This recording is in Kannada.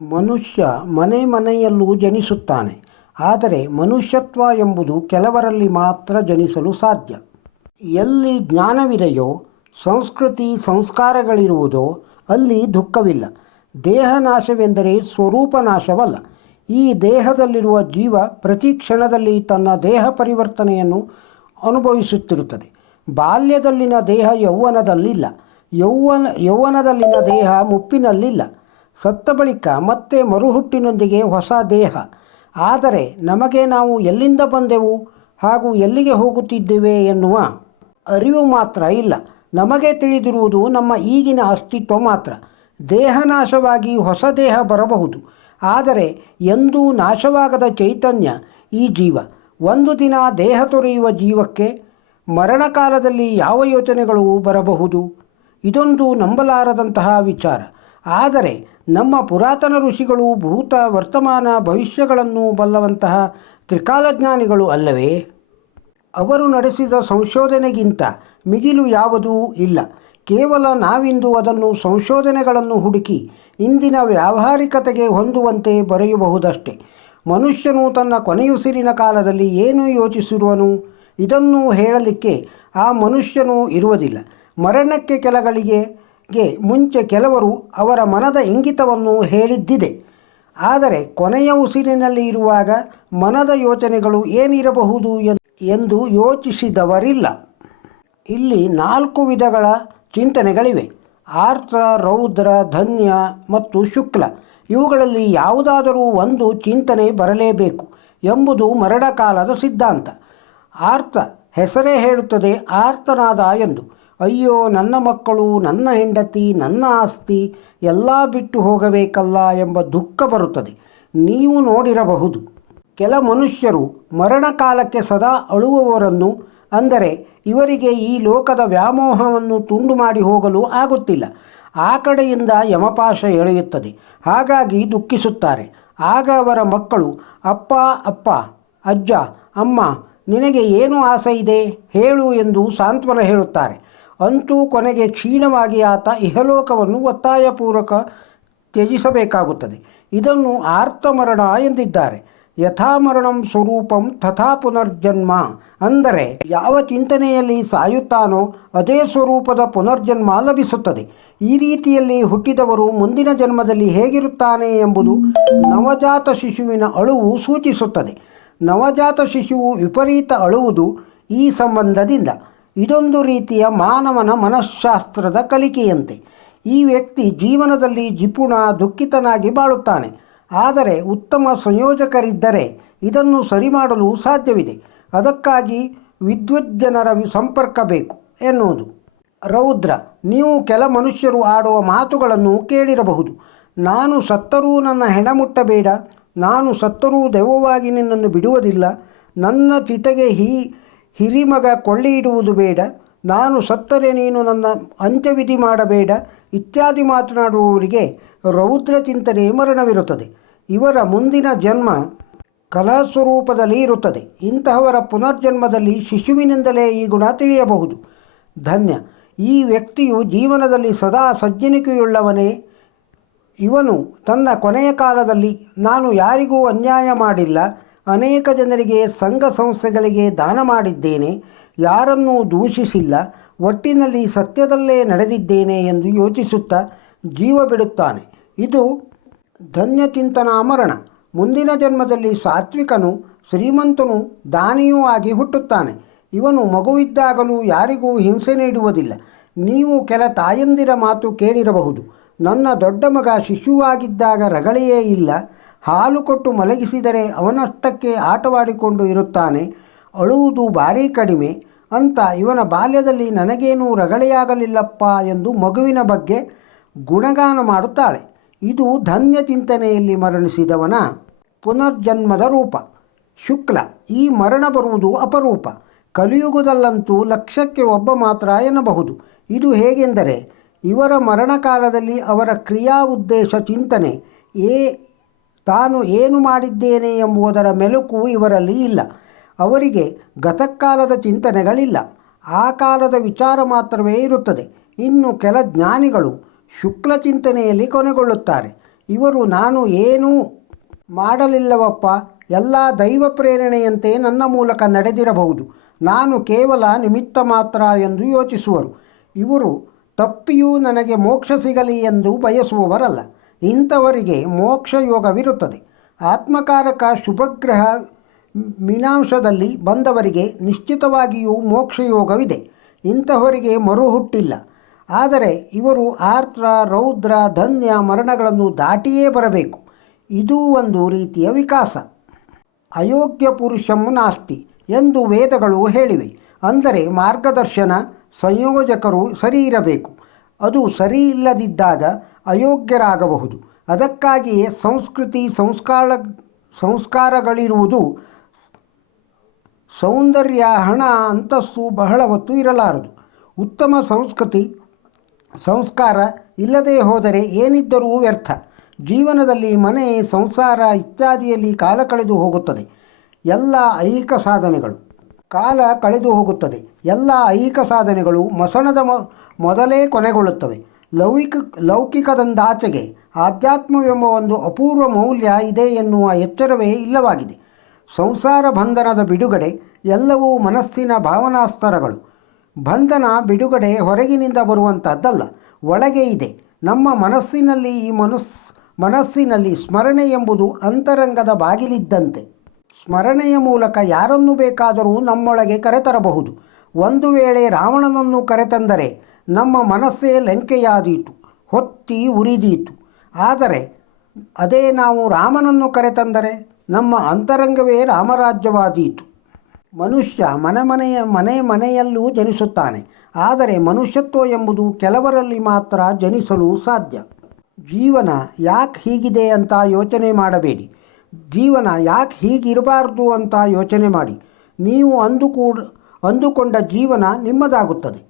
ಮನುಷ್ಯ ಮನೆ ಮನೆಯಲ್ಲೂ ಜನಿಸುತ್ತಾನೆ, ಆದರೆ ಮನುಷ್ಯತ್ವ ಎಂಬುದು ಕೆಲವರಲ್ಲಿ ಮಾತ್ರ ಜನಿಸಲು ಸಾಧ್ಯ. ಎಲ್ಲಿ ಜ್ಞಾನವಿದೆಯೋ, ಸಂಸ್ಕೃತಿ ಸಂಸ್ಕಾರಗಳಿರುವುದೋ, ಅಲ್ಲಿ ದುಃಖವಿಲ್ಲ. ದೇಹ ನಾಶವೆಂದರೆ ಸ್ವರೂಪ ನಾಶವಲ್ಲ ಈ ದೇಹದಲ್ಲಿರುವ ಜೀವ ಪ್ರತಿ ಕ್ಷಣದಲ್ಲಿ ತನ್ನ ದೇಹ ಪರಿವರ್ತನೆಯನ್ನು ಅನುಭವಿಸುತ್ತಿರುತ್ತದೆ. ಬಾಲ್ಯದಲ್ಲಿನ ದೇಹ ಯೌವನದಲ್ಲಿಲ್ಲ. ಯೌವನ, ಯೌವನದಲ್ಲಿನ ದೇಹ ಮುಪ್ಪಿನಲ್ಲಿಲ್ಲ. ಸತ್ತ ಬಳಿಕ ಮತ್ತೆ ಮರುಹುಟ್ಟಿನೊಂದಿಗೆ ಹೊಸ ದೇಹ. ಆದರೆ ನಮಗೆ ನಾವು ಎಲ್ಲಿಂದ ಬಂದೆವು? ಹಾಗೂ ಎಲ್ಲಿಗೆ ಹೋಗುತ್ತಿದ್ದೇವೆ ಎನ್ನುವ ಅರಿವು ಮಾತ್ರ ಇಲ್ಲ. ನಮಗೆ ತಿಳಿದಿರುವುದು ನಮ್ಮ ಈಗಿನ ಅಸ್ತಿತ್ವ ಮಾತ್ರ. ದೇಹ ನಾಶವಾಗಿ ಹೊಸ ದೇಹ ಬರಬಹುದು. ಆದರೆ ಎಂದೂ ನಾಶವಾಗದ ಚೈತನ್ಯ ಈ ಜೀವ. ಒಂದು ದಿನ ದೇಹ ತೊರೆಯುವ ಜೀವಕ್ಕೆ ಮರಣಕಾಲದಲ್ಲಿ ಯಾವ ಯೋಚನೆಗಳು ಬರಬಹುದು? ಇದೊಂದು ನಂಬಲಾರದಂತಹ ವಿಚಾರ. ಆದರೆ ನಮ್ಮ ಪುರಾತನ ಋಷಿಗಳು ಭೂತ ವರ್ತಮಾನ ಭವಿಷ್ಯಗಳನ್ನು ಬಲ್ಲವಂತಹ ತ್ರಿಕಾಲಜ್ಞಾನಿಗಳು ಅಲ್ಲವೇ? ಅವರು ನಡೆಸಿದ ಸಂಶೋಧನೆಗಿಂತ ಮಿಗಿಲು ಯಾವುದೂ ಇಲ್ಲ. ಕೇವಲ ನಾವಿಂದು ಅದನ್ನು ಸಂಶೋಧನೆಗಳನ್ನು ಹುಡುಕಿ ಇಂದಿನ ವ್ಯಾವಹಾರಿಕತೆಗೆ ಹೊಂದುವಂತೆ ಬರೆಯಬಹುದಷ್ಟೆ. ಮನುಷ್ಯನು ತನ್ನ ಕೊನೆಯುಸಿರಿನ ಕಾಲದಲ್ಲಿ ಏನು ಯೋಚಿಸಿರುವನು? ಇದನ್ನು ಹೇಳಲಿಕ್ಕೆ ಆ ಮನುಷ್ಯನು ಇರುವುದಿಲ್ಲ. ಮರಣಕ್ಕೆ ಕೆಲಗಳಿಗೆ ಗೆ ಮುಂಚೆ ಕೆಲವರು ಅವರ ಮನದ ಇಂಗಿತವನ್ನು ಹೇಳಿದ್ದಿದೆ. ಆದರೆ ಕೊನೆಯ ಉಸಿರಿನಲ್ಲಿ ಇರುವಾಗ ಮನದ ಯೋಚನೆಗಳು ಏನಿರಬಹುದು ಎಂದು ಯೋಚಿಸಿದವರಿಲ್ಲ. ಇಲ್ಲಿ ನಾಲ್ಕು ವಿಧಗಳ ಚಿಂತನೆಗಳಿವೆ. ಆರ್ತ್ರ ರೌದ್ರ, ಧನ್ಯ ಮತ್ತು ಶುಕ್ಲ. ಇವುಗಳಲ್ಲಿ ಯಾವುದಾದರೂ ಒಂದು ಚಿಂತನೆ ಬರಲೇಬೇಕು ಎಂಬುದು ಮರಣಕಾಲದ ಸಿದ್ಧಾಂತ. ಆರ್ತ ಹೆಸರೇ ಹೇಳುತ್ತದೆ ಆರ್ತನಾದ ಎಂದು. ಅಯ್ಯೋ, ನನ್ನ ಮಕ್ಕಳು, ನನ್ನ ಹೆಂಡತಿ, ನನ್ನ ಆಸ್ತಿ ಎಲ್ಲ ಬಿಟ್ಟು ಹೋಗಬೇಕಲ್ಲ ಎಂಬ ದುಃಖ ಬರುತ್ತದೆ. ನೀವು ನೋಡಿರಬಹುದು, ಕೆಲ ಮನುಷ್ಯರು ಮರಣಕಾಲಕ್ಕೆ ಸದಾ ಅಳುವವರನ್ನು ಅಂದರೆ ಇವರಿಗೆ ಈ ಲೋಕದ ವ್ಯಾಮೋಹವನ್ನು ತುಂಡು ಮಾಡಿ ಹೋಗಲು ಆಗುತ್ತಿಲ್ಲ. ಆ ಕಡೆಯಿಂದ ಯಮಪಾಶ ಎಳೆಯುತ್ತದೆ, ಹಾಗಾಗಿ ದುಃಖಿಸುತ್ತಾರೆ. ಆಗ ಅವರ ಮಕ್ಕಳು, ಅಪ್ಪ ಅಪ್ಪ, ಅಜ್ಜ, ಅಮ್ಮ, ನಿನಗೆ ಏನು ಆಸೆ ಇದೆ? ಹೇಳು ಎಂದು ಸಾಂತ್ವನ ಹೇಳುತ್ತಾರೆ. ಅಂತೂ ಕೊನೆಗೆ ಕ್ಷೀಣವಾಗಿ ಆತ ಇಹಲೋಕವನ್ನು ಒತ್ತಾಯಪೂರ್ವಕ ತ್ಯಜಿಸಬೇಕಾಗುತ್ತದೆ. ಇದನ್ನು ಆರ್ತಮರಣ ಎಂದಿದ್ದಾರೆ. ಯಥಾ ಮರಣಂ ಸ್ವರೂಪಂ ತಥಾ ಪುನರ್ಜನ್ಮ ಅಂದರೆ ಯಾವ ಚಿಂತನೆಯಲ್ಲಿ ಸಾಯುತ್ತಾನೋ ಅದೇ ಸ್ವರೂಪದ ಪುನರ್ಜನ್ಮ ಲಭಿಸುತ್ತದೆ. ಈ ರೀತಿಯಲ್ಲಿ ಹುಟ್ಟಿದವರು ಮುಂದಿನ ಜನ್ಮದಲ್ಲಿ ಹೇಗಿರುತ್ತಾನೆ ಎಂಬುದು ನವಜಾತ ಶಿಶುವಿನ ಅಳುವು ಸೂಚಿಸುತ್ತದೆ. ನವಜಾತ ಶಿಶುವು ವಿಪರೀತ ಅಳುವುದು ಈ ಸಂಬಂಧದಿಂದ. ಇದೊಂದು ರೀತಿಯ ಮಾನವನ ಮನಃಶಾಸ್ತ್ರದ ಕಲಿಕೆಯಂತೆ. ಈ ವ್ಯಕ್ತಿ ಜೀವನದಲ್ಲಿ ಜಿಪುಣ ದುಃಖಿತನಾಗಿ ಬಾಳುತ್ತಾನೆ. ಆದರೆ ಉತ್ತಮ ಸಂಯೋಜಕರಿದ್ದರೆ ಇದನ್ನು ಸರಿ ಮಾಡಲು ಸಾಧ್ಯವಿದೆ. ಅದಕ್ಕಾಗಿ ವಿದ್ವಜ್ಜನರ ಸಂಪರ್ಕ ಬೇಕು ಎನ್ನುವುದು. ರೌದ್ರ, ನೀವು ಕೆಲ ಮನುಷ್ಯರು ಆಡುವ ಮಾತುಗಳನ್ನು ಕೇಳಿರಬಹುದು. ನಾನು ಸತ್ತರೂ ನನ್ನ ಹೆಣ ಮುಟ್ಟಬೇಡ ನಾನು ಸತ್ತರೂ ದೆವ್ವವಾಗಿ ನಿನ್ನನ್ನು ಬಿಡುವುದಿಲ್ಲ. ನನ್ನ ಚಿತೆಗೆ ಹೀ ಹಿರಿಮಗ ಕೊಳ್ಳಿ ಇಡುವುದು ಬೇಡ, ನಾನು ಸತ್ತರೆ ನೀನು ನನ್ನ ಅಂತ್ಯವಿಧಿ ಮಾಡಬೇಡ ಇತ್ಯಾದಿ ಮಾತನಾಡುವವರಿಗೆ ರೌದ್ರ ಚಿಂತನೆ ಮರಣವಿರುತ್ತದೆ. ಇವರ ಮುಂದಿನ ಜನ್ಮ ಕಲಾಸ್ವರೂಪದಲ್ಲಿ ಇರುತ್ತದೆ. ಇಂತಹವರ ಪುನರ್ಜನ್ಮದಲ್ಲಿ ಶಿಶುವಿನಿಂದಲೇ ಈ ಗುಣ ತಿಳಿಯಬಹುದು. ಧನ್ಯ. ಈ ವ್ಯಕ್ತಿಯು ಜೀವನದಲ್ಲಿ ಸದಾ ಸಜ್ಜನಿಕೆಯುಳ್ಳವನೇ. ಇವನು ತನ್ನ ಕೊನೆಯ ಕಾಲದಲ್ಲಿ, ನಾನು ಯಾರಿಗೂ ಅನ್ಯಾಯ ಮಾಡಿಲ್ಲ. ಅನೇಕ ಜನರಿಗೆ ಸಂಘ ಸಂಸ್ಥೆಗಳಿಗೆ ದಾನ ಮಾಡಿದ್ದೇನೆ. ಯಾರನ್ನೂ ದೂಷಿಸಿಲ್ಲ. ಒಟ್ಟಿನಲ್ಲಿ ಸತ್ಯದಲ್ಲೇ ನಡೆದಿದ್ದೇನೆ ಎಂದು ಯೋಚಿಸುತ್ತಾ ಜೀವ ಬಿಡುತ್ತಾನೆ. ಇದು ಧನ್ಯಚಿಂತನ ಅಮರಣ ಮರಣ ಮುಂದಿನ ಜನ್ಮದಲ್ಲಿ ಸಾತ್ವಿಕನು ಶ್ರೀಮಂತನು ದಾನಿಯೂ ಆಗಿ ಹುಟ್ಟುತ್ತಾನೆ. ಇವನು ಮಗುವಿದ್ದಾಗಲೂ ಯಾರಿಗೂ ಹಿಂಸೆ ನೀಡುವುದಿಲ್ಲ. ನೀವು ಕೆಲ ತಾಯಂದಿರ ಮಾತು ಕೇಳಿರಬಹುದು. ನನ್ನ ದೊಡ್ಡ ಮಗ ಶಿಶುವಾಗಿದ್ದಾಗ ರಗಳೆಯೇ ಇಲ್ಲ. ಹಾಲು ಕೊಟ್ಟು ಮಲಗಿಸಿದರೆ ಅವನಷ್ಟಕ್ಕೆ ಆಟವಾಡಿಕೊಂಡು ಇರುತ್ತಾನೆ. ಅಳುವುದು ಭಾರೀ ಕಡಿಮೆ. ಅಂತ ಇವನ ಬಾಲ್ಯದಲ್ಲಿ ನನಗೇನೂ ರಗಳೆಯಾಗಲಿಲ್ಲಪ್ಪ ಎಂದು ಮಗುವಿನ ಬಗ್ಗೆ ಗುಣಗಾನ ಮಾಡುತ್ತಾಳೆ. ಇದು ಧನ್ಯ ಚಿಂತನೆಯಲ್ಲಿ ಮರಣಿಸಿದವನ ಪುನರ್ಜನ್ಮದ ರೂಪ. ಶುಕ್ಲ, ಈ ಮರಣ ಬರುವುದು ಅಪರೂಪ. ಕಲಿಯುಗದಲ್ಲಂತೂ ಲಕ್ಷಕ್ಕೆ ಒಬ್ಬ ಮಾತ್ರ ಎನ್ನಬಹುದು. ಇದು ಹೇಗೆಂದರೆ, ಇವರ ಮರಣಕಾಲದಲ್ಲಿ ಅವರ ಕ್ರಿಯಾ ಉದ್ದೇಶ ಚಿಂತನೆ. ಏ ತಾನು ಏನು ಮಾಡಿದ್ದೇನೆ ಎಂಬುದರ ಮೆಲುಕು ಇವರಲ್ಲಿ ಇಲ್ಲ. ಅವರಿಗೆ ಗತಕಾಲದ ಚಿಂತನೆಗಳಿಲ್ಲ. ಆ ಕಾಲದ ವಿಚಾರ ಮಾತ್ರವೇ ಇರುತ್ತದೆ. ಇನ್ನು ಕೆಲ ಜ್ಞಾನಿಗಳು ಶುಕ್ಲ ಚಿಂತನೆಯಲ್ಲಿ ಕೊನೆಗೊಳ್ಳುತ್ತಾರೆ. ಇವರು, ನಾನು ಏನೂ ಮಾಡಲಿಲ್ಲವಪ್ಪ. ಎಲ್ಲ ದೈವ ಪ್ರೇರಣೆಯಂತೆ ನನ್ನ ಮೂಲಕ ನಡೆದಿರಬಹುದು. ನಾನು ಕೇವಲ ನಿಮಿತ್ತ ಮಾತ್ರ ಎಂದು ಯೋಚಿಸುವರು. ಇವರು, ತಪ್ಪಿಯೂ ನನಗೆ ಮೋಕ್ಷ ಸಿಗಲಿ ಎಂದು ಬಯಸುವವರಲ್ಲ. ಇಂಥವರಿಗೆ ಮೋಕ್ಷ ಯೋಗವಿರುತ್ತದೆ ಆತ್ಮಕಾರಕ ಶುಭಗ್ರಹ ಮೀನಾಂಶದಲ್ಲಿ ಬಂದವರಿಗೆ ನಿಶ್ಚಿತವಾಗಿಯೂ ಮೋಕ್ಷಯೋಗವಿದೆ. ಇಂತಹವರಿಗೆ ಮರುಹುಟ್ಟಿಲ್ಲ ಆದರೆ ಇವರು ಆರ್ದ್ರ, ರೌದ್ರ, ಧನ್ಯ ಮರಣಗಳನ್ನು ದಾಟಿಯೇ ಬರಬೇಕು. ಇದು ಒಂದು ರೀತಿಯ ವಿಕಾಸ. ಅಯೋಗ್ಯ ಪುರುಷಂ ನಾಸ್ತಿ ಎಂದು ವೇದಗಳು ಹೇಳಿವೆ. ಅಂದರೆ ಮಾರ್ಗದರ್ಶನ, ಸಂಯೋಜಕರು ಸರಿ ಇರಬೇಕು. ಅದು ಸರಿ ಇಲ್ಲದಿದ್ದಾಗ ಅಯೋಗ್ಯರಾಗಬಹುದು. ಅದಕ್ಕಾಗಿಯೇ ಸಂಸ್ಕೃತಿ ಸಂಸ್ಕಾರ ಸಂಸ್ಕಾರಗಳಿರುವುದು ಸೌಂದರ್ಯ, ಹಣ ಅಂತಸ್ತು ಬಹಳ ಹೊತ್ತು ಇರಲಾರದು. ಉತ್ತಮ ಸಂಸ್ಕೃತಿ, ಸಂಸ್ಕಾರ ಇಲ್ಲದೆ ಹೋದರೆ ಏನಿದ್ದರೂ ವ್ಯರ್ಥ. ಜೀವನದಲ್ಲಿ ಮನೆ, ಸಂಸಾರ ಇತ್ಯಾದಿಯಲ್ಲಿ ಕಾಲ ಕಳೆದು ಹೋಗುತ್ತದೆ. ಎಲ್ಲ ಐಹಿಕ ಸಾಧನೆಗಳು ಕಾಲ ಕಳೆದು ಹೋಗುತ್ತದೆ. ಎಲ್ಲ ಐಹಿಕ ಸಾಧನೆಗಳು ಮಸಣದ ಮೊದಲೇ ಕೊನೆಗೊಳ್ಳುತ್ತವೆ. ಲೌಕಿಕ, ಲೌಕಿಕದಂದಾಚೆಗೆ ಆಧ್ಯಾತ್ಮವೆಂಬ ಒಂದು ಅಪೂರ್ವ ಮೌಲ್ಯ ಇದೆ ಎನ್ನುವ ಎಚ್ಚರವೇ ಇಲ್ಲವಾಗಿದೆ. ಸಂಸಾರ ಬಂಧನದ ಬಿಡುಗಡೆ ಎಲ್ಲವೂ ಮನಸ್ಸಿನ ಭಾವನಾಸ್ತರಗಳು. ಬಂಧನ ಬಿಡುಗಡೆ ಹೊರಗಿನಿಂದ ಬರುವಂಥದ್ದಲ್ಲ ಒಳಗೆ ಇದೆ. ನಮ್ಮ ಮನಸ್ಸಿನಲ್ಲಿ ಈ ಮನಸ್ ಮನಸ್ಸಿನಲ್ಲಿ ಸ್ಮರಣೆ ಎಂಬುದು ಅಂತರಂಗದ ಬಾಗಿಲಿದ್ದಂತೆ. ಸ್ಮರಣೆಯ ಮೂಲಕ ಯಾರನ್ನು ಬೇಕಾದರೂ ನಮ್ಮೊಳಗೆ ಕರೆತರಬಹುದು. ಒಂದು ವೇಳೆ ರಾವಣನನ್ನು ಕರೆತಂದರೆ ನಮ್ಮ ಮನಸ್ಸೇ ಲಂಕೆಯಾದೀತು, ಹೊತ್ತಿ ಉರಿದೀತು. ಆದರೆ ಅದೇ ನಾವು ರಾಮನನ್ನು ಕರೆತಂದರೆ ನಮ್ಮ ಅಂತರಂಗವೇ ರಾಮರಾಜ್ಯವಾದೀತು. ಮನುಷ್ಯ ಮನೆ ಮನೆಯ, ಮನೆ ಮನೆಯಲ್ಲೂ ಜನಿಸುತ್ತಾನೆ. ಆದರೆ ಮನುಷ್ಯತ್ವ ಎಂಬುದು ಕೆಲವರಲ್ಲಿ ಮಾತ್ರ ಜನಿಸಲು ಸಾಧ್ಯ. ಜೀವನ ಯಾಕೆ ಹೀಗಿದೆ ಅಂತ ಯೋಚನೆ ಮಾಡಬೇಡಿ. ಜೀವನ ಯಾಕೆ ಹೀಗಿರಬಾರ್ದು ಅಂತ ಯೋಚನೆ ಮಾಡಿ. ನೀವು ಅಂದುಕೂಡ ಅಂದುಕೊಂಡ ಜೀವನ ನಿಮ್ಮದಾಗುತ್ತದೆ.